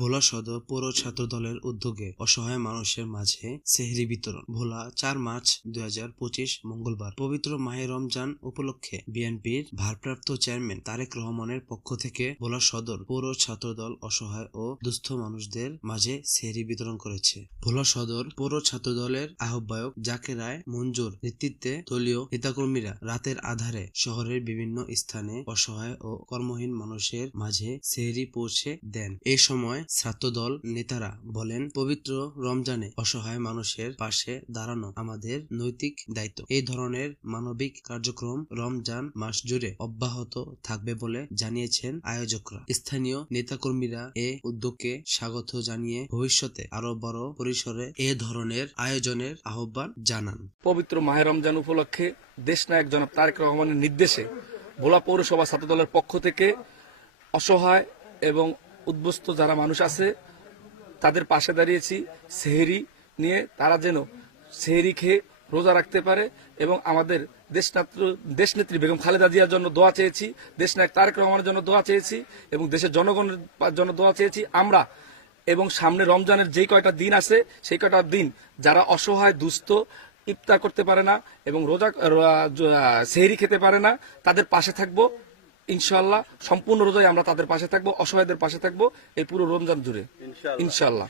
ভোলা সদর পৌর ছাত্র দলের উদ্যোগে অসহায় মানুষের মাঝে সেহরি বিতরণ। ভোলা চার মার্চ দুই হাজার পঁচিশ মঙ্গলবার, পবিত্র মাহে রমজান উপলক্ষে বিএনপির ভারপ্রাপ্ত চেয়ারম্যান তারেক রহমানের পক্ষ থেকে ভোলা সদর পৌর ছাত্র দল অসহায় ও দুস্থ মানুষদের মাঝে সেহরি বিতরণ করেছে। ভোলা সদর পৌর ছাত্র দলের আহ্বায়ক জাকের রায় মঞ্জুর নেতৃত্বে দলীয় নেতাকর্মীরা রাতের আধারে শহরের বিভিন্ন স্থানে অসহায় ও কর্মহীন মানুষের মাঝে সেহরি পৌঁছে দেন। এ সময় ছাত্রদল নেতারা বলেন, পবিত্র রমজানে অসহায় মানুষের পাশে দাঁড়ানো আমাদের নৈতিক দায়িত্ব। এই ধরনের মানবিক কার্যক্রম রমজান মাস জুড়ে অব্যাহত থাকবে বলে জানিয়েছেন আয়োজকরা। স্থানীয় নেতাকর্মীরা এ উদ্যোগকে স্বাগত জানিয়ে ভবিষ্যতে আরও বড় পরিসরে এ ধরনের আয়োজনের আহ্বান জানান। পবিত্র মাহে রমজান উপলক্ষে দেশনায়ক জনাব তারেক রহমানের নির্দেশে ভোলা পৌরসভা ছাত্রদলের পক্ষ থেকে অসহায় এবং উদ্বস্ত যারা মানুষ আছে, তাদের পাশে দাঁড়িয়েছি, সেহেরি নিয়ে তারা যেন সেহেরি খেয়ে রোজা রাখতে পারে এবং আমাদের দেশনাত্র, দেশনেত্রী বেগম খালেদা জিয়ার জন্য দোয়া চেয়েছি, দেশনায়ক তারেক রহমানের জন্য দোয়া চেয়েছি এবং দেশের জনগণের জন্য দোয়া চেয়েছি। আমরা এবং সামনে রমজানের যেই কয়টা দিন আছে, সেই কয়টা দিন যারা অসহায়, দুস্থ, ইফতার করতে পারে না এবং রোজা সেহরি খেতে পারে না, তাদের পাশে থাকব। ইনশাল্লাহ সম্পূর্ণ রোজায় আমরা তাদের পাশে থাকব অসহায়দের পাশে থাকব এই পুরো রমজান জুড়ে। ইনশাল্লাহ